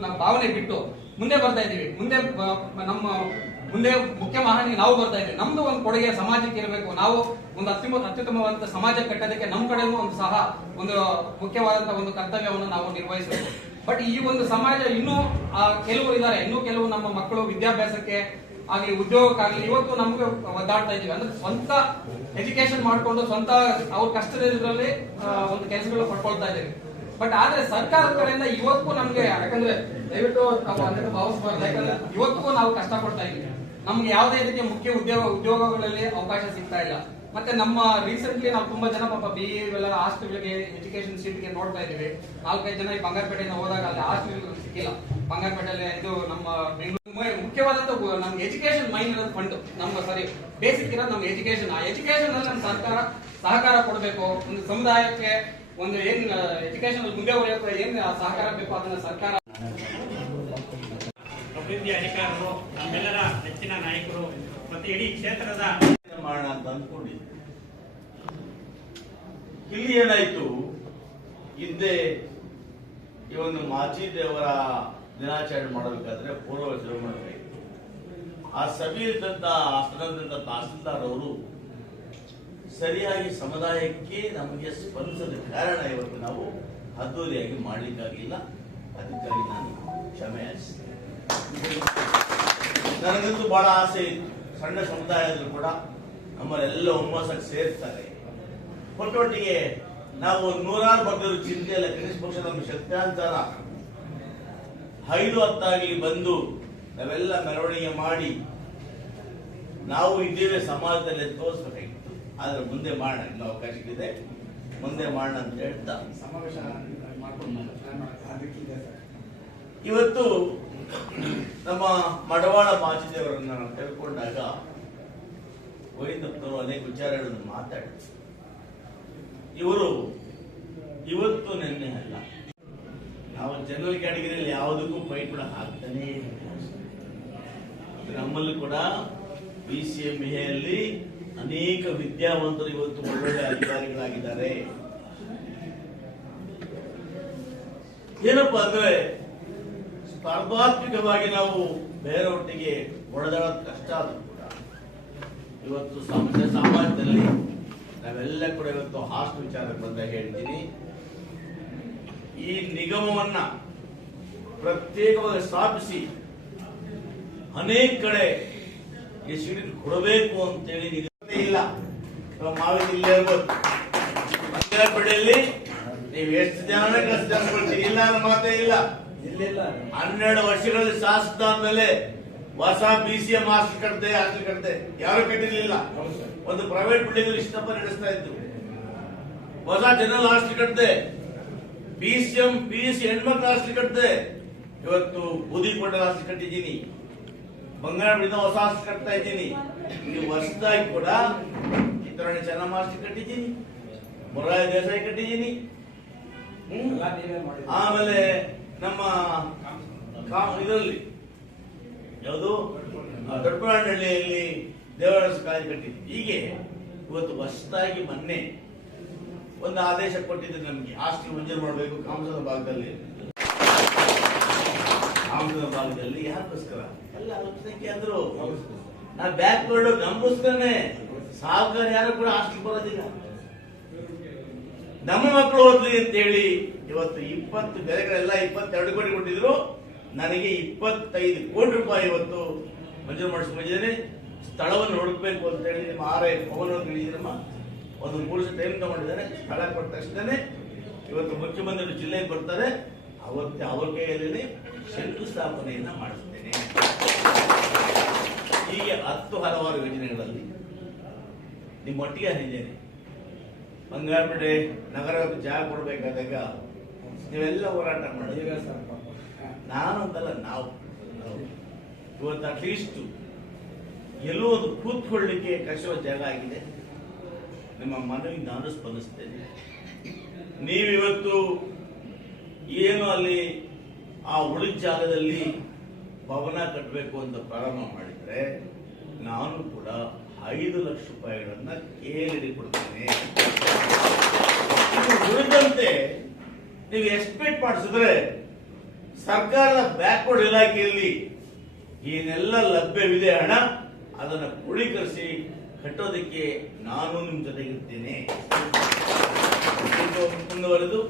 ನಮ್ಮ ಭಾವನೆ ಬಿಟ್ಟು ಮುಂದೆ ಬರ್ತಾ ಇದ್ದೀವಿ. ಮುಂದೆ ನಮ್ಮ ಮುಂದೆ ಮುಖ್ಯ ಮಹಾನಿ ನಾವು ಬರ್ತಾ ಇದ್ದೀವಿ. ನಮ್ದು ಒಂದು ಕೊಡುಗೆ ಸಮಾಜಕ್ಕೆ ಇರಬೇಕು. ನಾವು ಒಂದು ಅತ್ಯುಮ ಅತ್ಯುತ್ತಮವಾದಂತ ಸಮಾಜ ಕಟ್ಟೋದಕ್ಕೆ ನಮ್ಮ ಕಡೆನೂ ಒಂದು ಸಹ ಒಂದು ಮುಖ್ಯವಾದಂತಹ ಒಂದು ಕರ್ತವ್ಯವನ್ನು ನಾವು ನಿರ್ವಹಿಸಬೇಕು. ಬಟ್ ಈ ಒಂದು ಸಮಾಜ ಇನ್ನೂ ಆ, ಕೆಲವರು ಇದ್ದಾರೆ. ಇನ್ನೂ ಕೆಲವು ನಮ್ಮ ಮಕ್ಕಳು ವಿದ್ಯಾಭ್ಯಾಸಕ್ಕೆ ಆಗ್ಲಿ ಉದ್ಯೋಗಕ್ಕಾಗ್ಲಿ ಇವತ್ತು ನಮ್ಗೆ ಒದ್ದಾಡ್ತಾ ಇದೀವಿ ಅಂದ್ರೆ ಸ್ವಂತ ಎಜುಕೇಶನ್ ಮಾಡ್ಕೊಂಡು ಸ್ವಂತ ಅವ್ರ ಕಷ್ಟದಲ್ಲಿ ಒಂದು ಕೆಲಸಗಳು ಪಡ್ಕೊಳ್ತಾ ಇದೀವಿ ಬಟ್ ಆದ್ರೆ ಸರ್ಕಾರದ ಕಡೆಯಿಂದ ಇವತ್ತು ನಮ್ಗೆ, ಯಾಕಂದ್ರೆ ದಯವಿಟ್ಟು ನಾವು ಅದನ್ನ ಭಾವಿಸಬಾರ್ದು. ಯಾಕಂದ್ರೆ ಇವತ್ತಿಗೂ ನಾವು ಕಷ್ಟ ಪಡ್ತಾ ಇದ್ದೀವಿ. ನಮ್ಗೆ ಯಾವುದೇ ರೀತಿಯ ಮುಖ್ಯ ಉದ್ಯೋಗ, ಉದ್ಯೋಗಗಳಲ್ಲಿ ಅವಕಾಶ ಸಿಗ್ತಾ ಇಲ್ಲ. ಮತ್ತೆ ನಮ್ಮ ರೀಸೆಂಟ್ಲಿ ನಾವು ತುಂಬಾ ಜನ ಪಾಪ ಬಿ ಇವೆಲ್ಲ ಹಾಸ್ಟೆಲ್ಗೆ ಎಜುಕೇಶನ್ ಸೀಟ್ಗೆ ನೋಡ್ತಾ ಇದೀವಿ ನಾಲ್ಕೈದು ಜನ ಈ ಬಂಗಾರಪೇಟೆಯಿಂದ ಹೋದಾಗ ಅಲ್ಲಿ ಹಾಸ್ಟೆಲ್ ಸಿಕ್ಕಿಲ್ಲ. ಬಂಗಾರಪೇಟೆಯಲ್ಲಿ ಇದು ನಮ್ಮ ಬೆಂಗಳೂರು ಮುಖ್ಯವಾದಂತ ನಮ್ ನಮ್ಗೆ ಎಜುಕೇಶನ್ ಮೈನ್ ಇರೋದು ಫಂಡ್ ನಮ್ಮ ಸಾರಿ ಬೇಸಿಕ್ ಇರೋದು ನಮ್ಮ ಎಜುಕೇಶನ್ ಆ ಎಜುಕೇಶನ್ ಅಲ್ಲಿ ನಮ್ಮ ಸರ್ಕಾರ ಸಹಕಾರ ಕೊಡಬೇಕು. ಒಂದು ಸಮುದಾಯಕ್ಕೆ ಒಂದು ಏನ್ ಎಜುಕೇಶನ್ ಮುಂದೆ ಬರೆಯೋಕೆ ಏನ್ ಸಹಕಾರ ಬೇಕು ಅದನ್ನ ಸರ್ಕಾರ ಅಭಿವೃದ್ಧಿ ಅಧಿಕಾರರು ನಮ್ಮೆಲ್ಲರ ನೆಚ್ಚಿನ ನಾಯಕರು ಮತ್ತೆ ಇಡೀ ಕ್ಷೇತ್ರದ ಮಾಡೋಣ ಅಂತ ಅಂದ್ಕೊಂಡಿದ್ದೆ ಇಲ್ಲಿ ಏನಾಯ್ತು? ಹಿಂದೆ ಈ ಒಂದು ಮಾಜಿ ದೇವರ ದಿನಾಚರಣೆ ಮಾಡಬೇಕಾದ್ರೆ ಪೂರ್ವ ವಿಜೃಂಭಣೆ ಆ ಸಭೆಯಲ್ಲಿದ್ದಂತ ಸ್ಥಳದಂತ ತಹಸೀಲ್ದಾರ್ ಅವರು ಸರಿಯಾಗಿ ಸಮುದಾಯಕ್ಕೆ ನಮಗೆ ಸ್ಪಂದಿಸದ ಕಾರಣ ಇವತ್ತು ನಾವು ಅದ್ದೂರಿಯಾಗಿ ಮಾಡಲಿಕ್ಕಾಗಿಲ್ಲ. ಅದಕ್ಕಾಗಿ ನಾನು ಕ್ಷಮೆ ಯಾಚಿಸ್ತೇನೆ ನನಗಂತೂ ಬಹಳ ಆಸೆ ಇತ್ತು. ಸಣ್ಣ ಸಮುದಾಯದಲ್ಲೂ ಕೂಡ ನಮ್ಮಲ್ಲೆಲ್ಲ ಒಮ್ಮಸಕ್ಕೆ ಸೇರ್ತಾರೆ. ಕೊಟ್ಟೊಟ್ಟಿಗೆ ನಾವು ನೂರಾರು ಚಿಂತೆ ಇಲ್ಲ ಕನಿಷ್ಠ ಪಕ್ಷ ನಮ್ಮ ಶಕ್ತಾಂತರ ಐದು ಹತ್ತಾಗಿ ಬಂದು ನಾವೆಲ್ಲ ಮೆರವಣಿಗೆ ಮಾಡಿ ನಾವು ಇದ್ದೇವೆ ಸಮಾಜದಲ್ಲಿ ತೋರಿಸ್ಬೇಕಾಗಿತ್ತು. ಆದ್ರೆ ಮುಂದೆ ಮಾಡೋಣ ಇನ್ನೂ ಅವಕಾಶ ಇದೆ ಮುಂದೆ ಮಾಡೋಣ ಅಂತ ಹೇಳ್ತಾ. ಸಮಾವೇಶ ಇವತ್ತು ನಮ್ಮ ಮಡವಾಳ ಮಾಚಿದೇವರನ್ನ ನಾವು ತಿಳ್ಕೊಂಡಾಗ ಗೋವಿಂದಪ್ಪನವರು ಅನೇಕ ವಿಚಾರಗಳನ್ನು ಮಾತಾಡಿದ್ರು. ಇವರು ಇವತ್ತು ನಿನ್ನೆ ಅಲ್ಲ ನಾವು ಜನರಲ್ ಕ್ಯಾಟಗರಿಯಲ್ಲಿ ಯಾವುದಕ್ಕೂ ಫೈಟ್ ಕೂಡ ಹಾಕ್ತಾನೇ. ನಮ್ಮಲ್ಲಿ ಕೂಡ ಬಿ ಸಿ ಎಂ ಎಲ್ಲಿ ಅನೇಕ ವಿದ್ಯಾವಂತರು ಇವತ್ತು ಒಳ್ಳೊಳ್ಳೆ ಅಧಿಕಾರಿಗಳಾಗಿದ್ದಾರೆ. ಏನಪ್ಪಾ ಅಂದ್ರೆ ಸ್ಪರ್ಧಾತ್ಮಕವಾಗಿ ನಾವು ಬೇರೆಯೊಟ್ಟಿಗೆ ಒಡೆದಾಡೋದು ಕಷ್ಟ ಆದ್ರೂ ಕೂಡ. ಇವತ್ತು ಸಮಾಜ ಸಮಾಜದಲ್ಲಿ ನಾವೆಲ್ಲ ಕೂಡ ಇವತ್ತು ಹಾಸ್ಟ್ ವಿಚಾರಕ್ಕೆ ಬಂದಾಗ ಹೇಳ್ತೀನಿ. ಈ ನಿಗಮವನ್ನ ಪ್ರತ್ಯೇಕವಾಗಿ ಸ್ಥಾಪಿಸಿ ಅನೇಕ ಕಡೆ ಸೀಟ್ ಕೊಡಬೇಕು ಅಂತೇಳಿ ನಿಗದಿ ಇಲ್ಲ. ನಾವು ಮಾವಿನ ಇಲ್ಲೇ ಇರ್ಬೋದು. ಬಂಗಾರಪೇಟೆಯಲ್ಲಿ ನೀವು ಎಷ್ಟು ಜನ ಕಷ್ಟ ಇಲ್ಲ ಅನ್ನೋ ಮಾತೇ ಇಲ್ಲ. ಹನ್ನೆರಡು ವರ್ಷಗಳಲ್ಲಿ ಶಾಸಕ ಆದ್ಮೇಲೆ ಹೊಸ ಬಿ ಸಿ ಎಂ ಮಾಸ್ಟರ್ ಕಟ್ಟದೆ ಹಾಸ್ಟೆಲ್ ಕಟ್ಟದೆ ಯಾರು ಕಟ್ಟಿರ್ಲಿಲ್ಲ. ಒಂದು ಪ್ರೈವೇಟ್ ಬಿಲ್ಡಿಂಗ್ ಇಷ್ಟಪ್ಪ ನಡೆಸ್ತಾ ಇದ್ರು. ಹೊಸ general hostel ಕಟ್ಟದೆ B C M P C ಹೆಣ್ಮಕ್ಳು ಹಾಸ್ಟೆಲ್ ಕಟ್ಟದೆ ಇವತ್ತು ಬೂದಿಕೋಟೆ ಹಾಸ್ಟೆಲ್ ಕಟ್ಟಿದ್ದೀನಿ. ಬಂಗಾರಪೇಟೆಯಿಂದ ಹೊಸ ಆಸ್ತಿ ಕಟ್ತಾ ಇದ್ದೀನಿ. ನೀವು ಹೊಸದಾಗಿ ಕೂಡ ಚಿತ್ರಣ ಚೆನ್ನಮ್ಮ ಆಸ್ತಿ ಕಟ್ಟಿದ್ದೀನಿ. ಮೊರಾಯ ದೇಸಾಯಿ ಕಟ್ಟಿದ್ದೀನಿ. ಆಮೇಲೆ ನಮ್ಮ ಇದರಲ್ಲಿ ಯಾವುದು? ದೊಡ್ಡಬಳ್ಳಹಳ್ಳಿಯಲ್ಲಿ ದೇವರ ಕಾಯಿ ಕಟ್ಟಿದ್ದು ಹೀಗೆ ಇವತ್ತು ಹೊಸದಾಗಿ ಮೊನ್ನೆ ಒಂದು ಆದೇಶ ಕೊಟ್ಟಿದ್ದೆ ನಮಗೆ. ಆಸ್ತಿ ಮಂಜೂರು ಮಾಡಬೇಕು ಕಾಮಸದ ಭಾಗದಲ್ಲಿ. ಕಾಮಸದ ಭಾಗದಲ್ಲಿ ಯಾಕೋಸ್ಕರ? ಎಲ್ಲ ಅಲ್ಪಸಂಖ್ಯೆ ಅಂದ್ರು ನಾ ಬ್ಯಾಕ್ವರ್ಡ್ ನಮಗೋಸ್ಕರನೇ ಸಾವುಕಾರ ಯಾರು ಕೂಡ ಆಸ್ತಿ ಬರೋದಿಲ್ಲ. ನಮ್ಮ ಮಕ್ಕಳು ಓದ್ಲಿ ಅಂತ ಹೇಳಿ ಇವತ್ತು ಇಪ್ಪತ್ತು ಬೆಲೆಗಳೆಲ್ಲ ಇಪ್ಪತ್ತೆರಡು ಕೋಟಿ ಕೊಟ್ಟಿದ್ರು. ನನಗೆ ಇಪ್ಪತ್ತೈದು ಕೋಟಿ ರೂಪಾಯಿ ಇವತ್ತು ಮಂಜೂರು ಮಾಡಿಸ್ಕೊಂಡಿದ್ದೇನೆ ಸ್ಥಳವನ್ನು ಹುಡುಕ್ಬೇಕು ಅಂತ ಹೇಳಿ ನಿಮ್ಮ ಆರ್ ಐ ಪವನ್ ಹೇಳಿದ್ರಮ್ಮ ಒಂದು ಮೂರು ಟೈಮ್ ತಗೊಂಡಿದ್ದಾರೆ ಸ್ಥಳ ಕೊಟ್ಟ ತಕ್ಷಣನೇ ಇವತ್ತು ಮುಖ್ಯಮಂತ್ರಿ ಜಿಲ್ಲೆಗೆ ಬರ್ತಾರೆ. ಅವತ್ತೇ ಅವಕೆಯಲ್ಲಿ ಕೈಯಲ್ಲಿ ಶಂಕುಸ್ಥಾಪನೆಯನ್ನ ಮಾಡಿಸ್ತೇನೆ. ಹೀಗೆ ಹತ್ತು ಹಲವಾರು ಯೋಜನೆಗಳಲ್ಲಿ ನಿಮ್ಮೊಟ್ಟಿಗೆ ಹೇಳಿದ್ದೇನೆ ಬಂಗಾರಪೇಟೆ ನಗರ ಜಾಗ ಕೊಡಬೇಕಾದಾಗ ನೀವೆಲ್ಲ ಹೋರಾಟ ಮಾಡಿ. ನಾನು ಅಂತಲ್ಲ ನಾವು. ಇವತ್ತು ಅಟ್ಲೀಸ್ಟ್ ಎಲ್ಲೋ ಒಂದು ಕೂತ್ಕೊಳ್ಳಿಕ್ಕೆ ಕಷ್ಟವಾದ ಜಾಗ ಆಗಿದೆ. ನಿಮ್ಮ ಮನವಿ ನಾನು ಸ್ಪಂದಿಸ್ತೇನೆ. ನೀವಿವತ್ತು ಏನು ಅಲ್ಲಿ ಆ ಉಳಿದ ಜಾಗದಲ್ಲಿ ಭವನ ಕಟ್ಟಬೇಕು ಅಂತ ಪ್ರಾರಂಭ ಮಾಡಿದರೆ ನಾನು ಕೂಡ ಐದು ಲಕ್ಷ ರೂಪಾಯಿಗಳನ್ನ ಕೇಳಿ ಕೊಡ್ತೇನೆ. ಉಳಿದಂತೆ ನೀವು ಎಸ್ಟಿಮೇಟ್ ಮಾಡಿಸಿದ್ರೆ ಸರ್ಕಾರದ ಬ್ಯಾಕ್ವರ್ಡ್ ಇಲಾಖೆಯಲ್ಲಿ ಏನೆಲ್ಲ ಲಭ್ಯವಿದೆ ಹಣ ಅದನ್ನು ಕ್ರೋಢೀಕರಿಸಿ ಕಟ್ಟೋದಕ್ಕೆ ನಾನು ನಿಮ್ಮ ಜೊತೆಗಿರ್ತೇನೆ. ಮುಂದುವರೆದು